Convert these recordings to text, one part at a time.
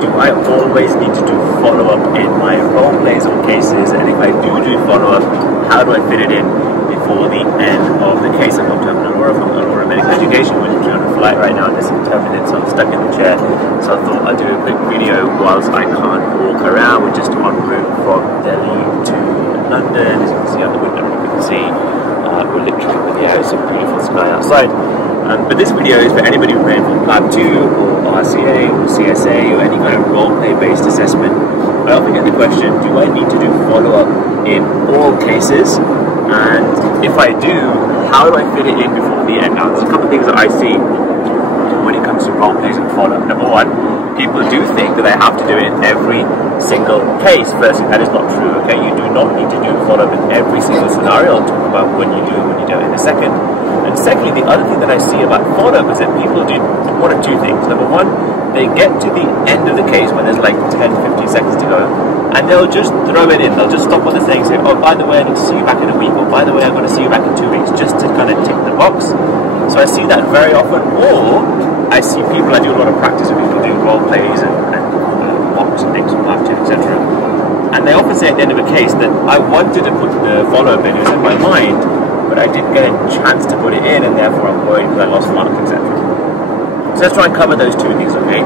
do I always need to do follow-up in my role plays or cases? And if I do follow-up, how do I fit it in before the end of the case? I'm Dr. Arora from Arora Medical Education. We're literally on a flight right now. This is 10 minutes, so I'm stuck in the chair. So I thought I'd do a quick video whilst I can't walk around. We're just en route from Delhi to London. As you can see out the window, you can see we're literally with the air, some beautiful sky outside. But this video is for anybody preparing for plab 2 or RCA or CSA or any kind of role-play based assessment. I often get the question, do I need to do follow-up in all cases? And if I do, how do I fit it in before the end? Now, there's a couple of things that I see when it comes to role-plays and follow-up. Number one, people do think that they have to do it in every single case. Firstly, that is not true, okay? You do not need to do follow-up in every single scenario. I'll talk about when you do and when you don't in a second. And secondly, the other thing that I see about follow-up is that people do one of two things. Number one, they get to the end of the case when there's like 10, 15 seconds to go, and they'll just throw it in. They'll just stop what they're saying, say, oh, by the way, I need to see you back in a week, or by the way, I'm going to see you back in 2 weeks, just to kind of tick the box. So I see that very often. Or I see people, I do a lot of practice with people doing role plays and mocks and things, plab 2, etc. And they often say at the end of a case that I wanted to put the follow-up in, it was in my mind, but I didn't get a chance to put it in, and therefore I'm worried that I lost marks, etc. So let's try and cover those two things, okay?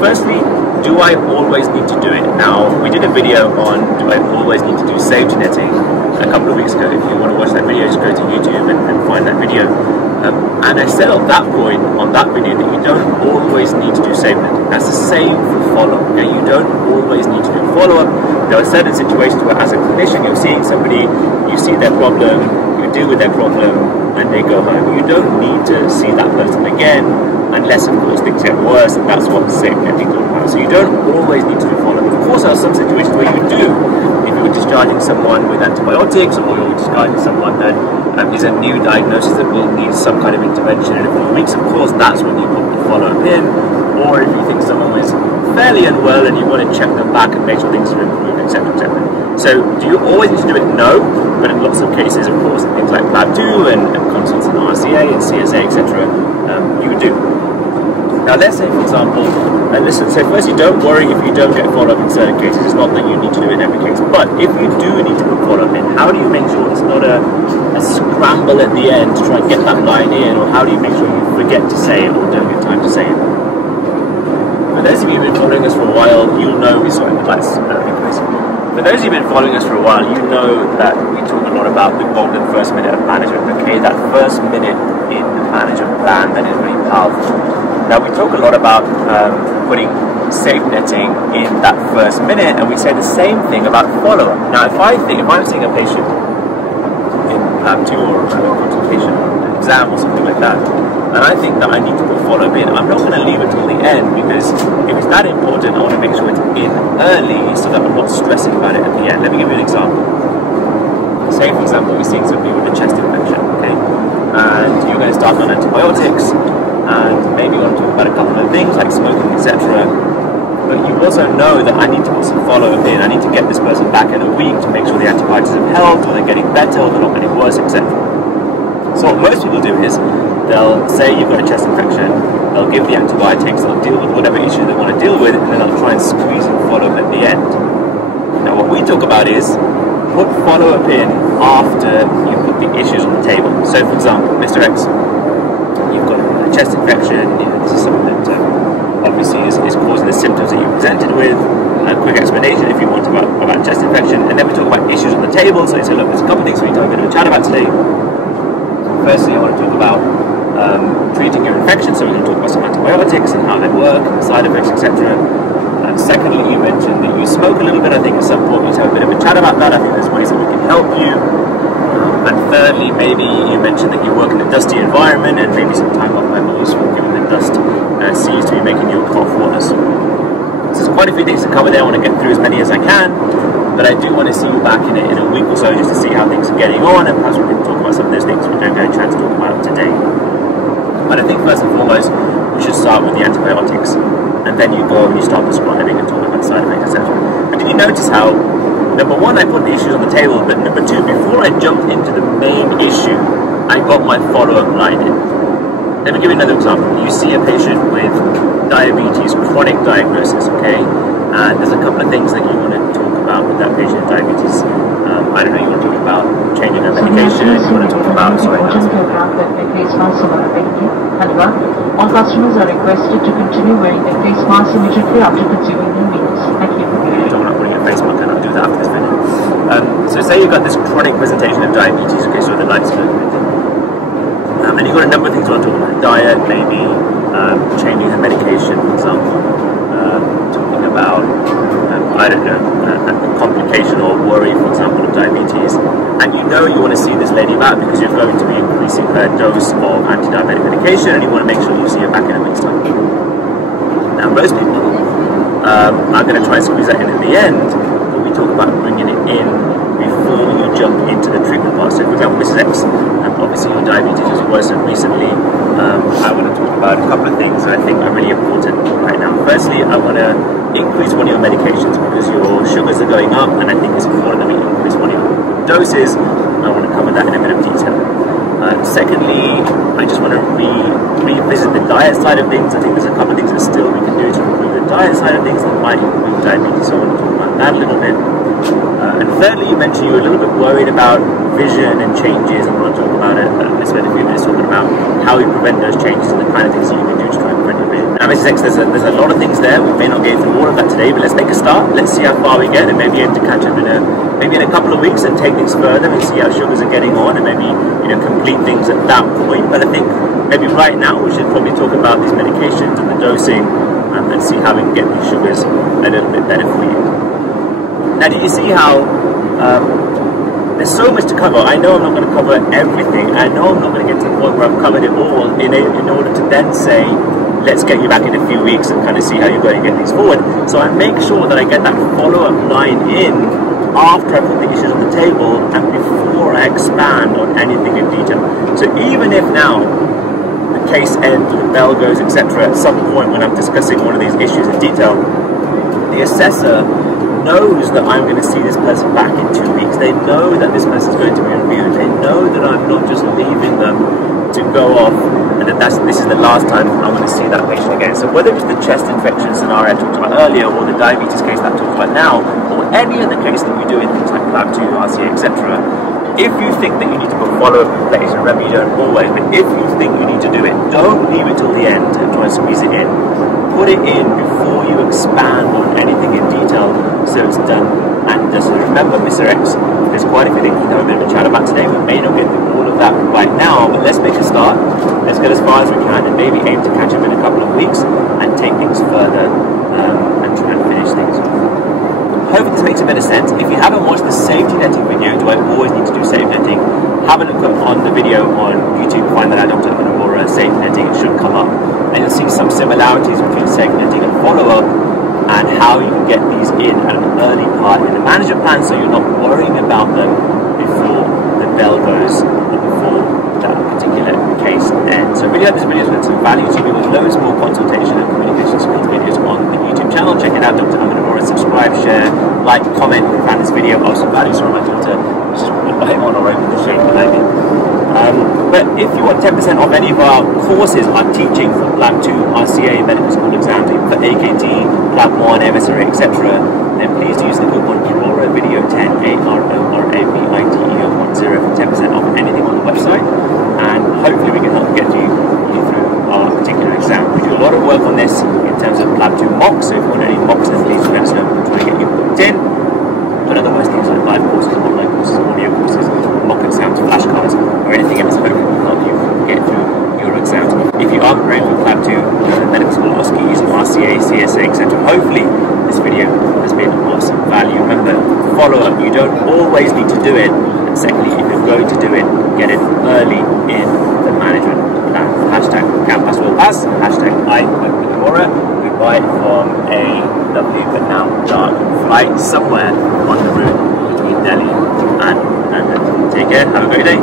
Firstly, do I always need to do it? Now, we did a video on do I always need to do safety netting a couple of weeks ago. If you want to watch that video, just go to YouTube and find that video. And I said at that point, on that video, that you don't always need to do safety netting. That's the same for follow-up, okay? You don't always need to do follow-up. There are certain situations where, as a clinician, you're seeing somebody, you see their problem, you deal with their problem, and they go home. You don't need to see that person again, unless, of course, things get worse, and that's what safety netting is all about. So you don't always need to do follow-up. Of course, there are some situations where you do. If you're discharging someone with antibiotics, or you're discharging someone that is a new diagnosis that will need some kind of intervention in a few weeks, of course, that's when you put the follow-up in. Or if you think someone was fairly unwell and you want to check them back and make sure things are improved, etc., etc. So, do you always need to do it? No, but in lots of cases, of course, things like plab 2 and consults in RCA and CSA, etc., you do. Now, let's say, for example, listen, so firstly, don't worry if you don't get follow-up in certain cases. It's not that you need to do it in every case. But if you do need to put follow-up in, how do you make sure it's not a scramble at the end to try and get that line in, or how do you make sure you forget to say it or don't get time to say it? For those of you who've been following us for a while, you'll know, sorry, the lights, for those of you who've been following us for a while, you know that we talk a lot about the golden first minute of management, okay? That first minute in the management plan, that is really powerful. Now, we talk a lot about putting safe netting in that first minute, and we say the same thing about follow-up. Now, if I'm seeing a patient in plab 2 or a consultation or an exam or something like that, and I think that I need to put follow-up in, I'm not going to leave it till the end, because if it's that important, I want to make sure it's in early so that I'm not stressing about it at the end. Let me give you an example. Say, for example, you're seeing somebody with a chest infection, okay? And you're going to start on antibiotics, and maybe you want to talk about a couple of things like smoking, etc. But you also know that I need to put some follow-up in. I need to get this person back in a week to make sure the antibiotics have helped, or they're getting better, or they're not getting worse, etc. So what most people do is they'll say you've got a chest infection, they'll give the antibiotics, they'll deal with whatever issue they want to deal with, and then they'll try and squeeze in follow-up at the end. Now, what we talk about is put follow-up in after you put the issues on the table. So, for example, Mr. X, you've got a chest infection, this is something that obviously is causing the symptoms that you presented with. A quick explanation, if you want, about chest infection, and then we talk about issues on the table. So you say, look, there's a couple of things we need to have a bit of a chat about today. Firstly, I want to talk about treating your infection, so we're going to talk about some antibiotics and how they work, and the side effects, etc. And secondly, you mentioned that you smoke a little bit. I think at some point we need to have a bit of a chat about that. I think there's ways that we can help you. And thirdly, maybe you mentioned that you work in a dusty environment, and maybe some time off memos given the dust seems to be making you cough worse. So there's quite a few things to cover there. I want to get through as many as I can, but I do want to see you back in a week or so just to see how things are getting on, and perhaps we can talk about some of those things we don't get a chance to talk about today. But I think first and foremost, we should start with the antibiotics, and then you go and you start prescribing and talking about side effects, etc. And did you notice how, number one, I put the issues on the table, but number two, before I jumped into the main issue, I got my follow-up line in. Let me give you another example. You see a patient with diabetes, chronic diagnosis, okay? other things that you want to talk about with that patient with diabetes? I don't know, you want to talk about changing their medication, you want to talk about, sorry, All customers are requested to continue wearing their face masks immediately after consuming their meals. Thank you. You don't want to put your face mask, cannot do that after this video. So say you've got this chronic presentation of diabetes, okay, so the lifespan. And you've got a number of things you want to talk about. Diet, maybe, changing the medication, for example. Talking about, I don't know, a complication or worry, for example, of diabetes. And you know you want to see this lady back because you're going to be increasing her dose of anti-diabetic medication and you want to make sure you see her back in a week's time. Now, most people are going to try and squeeze that in at the end, but we talk about bringing it in before you jump into the treatment part. So, for example, Mrs. X, obviously your diabetes has worsened recently. I want to talk about a couple of things that I think are really important right now. Firstly, I want to increase one of your medications because your sugars are going up, and I think it's important that we increase one of your doses. I want to cover that in a bit of detail. Secondly, I just want to revisit the diet side of things. I think there's a couple of things that still we can do to improve the diet side of things that might improve diabetes, so I want to talk about that a little bit. And thirdly, you mentioned you were a little bit worried about vision and changes, and I want to talk about it. Let's spend a few minutes talking about how we prevent those changes and the kind of things that you can do to try and prevent your vision. Now, Mrs. X, there's a lot of things there. We may not get through all of that today, but let's make a start. Let's see how far we get, and maybe aim to catch up in a couple of weeks and take things further and see how sugars are getting on, and maybe complete things at that point. But I think maybe right now we should probably talk about these medications and the dosing, and see how we can get these sugars a little bit better for you. Now, do you see how there's so much to cover? I know I'm not going to cover everything. I know I'm not going to get to the point where I've covered it all in order to then say, let's get you back in a few weeks and kind of see how you're going to get things forward. So I make sure that I get that follow-up line in after I put the issues on the table and before I expand on anything in detail. So even if now the case ends, the bell goes, etc., at some point when I'm discussing one of these issues in detail, the assessor knows that I'm going to see this person back in 2 weeks. They know that this person is going to be reviewed. They know that I'm not just leaving them to go off and that this is the last time I'm going to see that patient again. So whether it's the chest infection scenario I talked about earlier, or the diabetes case that I talked about now, or any other case that we do in things like plab 2, RCA, etc., if you think that you need to put follow-up in place, and remember you don't always, but if you think you need to do it, don't leave it till the end and try and squeeze it in. Put it in before you expand on anything in detail, so it's done and just remember, Mr. X, there's quite a few things we have a bit of a chat about today. We may not get through all of that right now, but let's make a start. Let's get as far as we can and maybe aim to catch up in a couple of weeks and take things further and try and finish things. Hopefully this makes a bit of sense. If you haven't watched the safety netting video, do I always need to do safe netting? Have a look on the video on YouTube, find that out, Dr. Arora, safe netting, it should come up. And you'll see some similarities between safe netting and follow-up, and how you can get these in at an early part in the management plan so you're not worrying about them before the bell goes or before that particular case ends. So I really hope this video has been some value to you. With loads more consultation and communication skills videos on the YouTube channel. Check it out, Dr. Arora. Subscribe, share, like, comment if you found this video of some value. Sorry, my daughter is just right on or over the shade behind me. But if you want 10% off any of our courses I'm teaching for plab 2, RCA, medical school exams, even for AKT, plab 1, MSRA, etc., then please use the coupon Arora Video 10, ARORAVIDEO10 for 10% off anything on the website, and hopefully we can help get you through our particular exam. We do a lot of work on this in terms of plab 2 mocks, so if you want any mocks, then please let us know. We'll try to get you booked in. But otherwise, things like live courses, online courses, audio courses, mock exams, flashcards, or anything else, hopefully will help you get through your exams. If you are preparing for plab 2, medical school, OSCE, using RCA, CSA, etc., hopefully this video has been of some value. Remember, follow up, you don't always need to do it. And secondly, if you're going to do it, get it early in the management plan. Hashtag Campus will pass, hashtag Arora. Goodbye from a lovely but now dark flight somewhere on the route between Delhi and London. Take care, have a great day.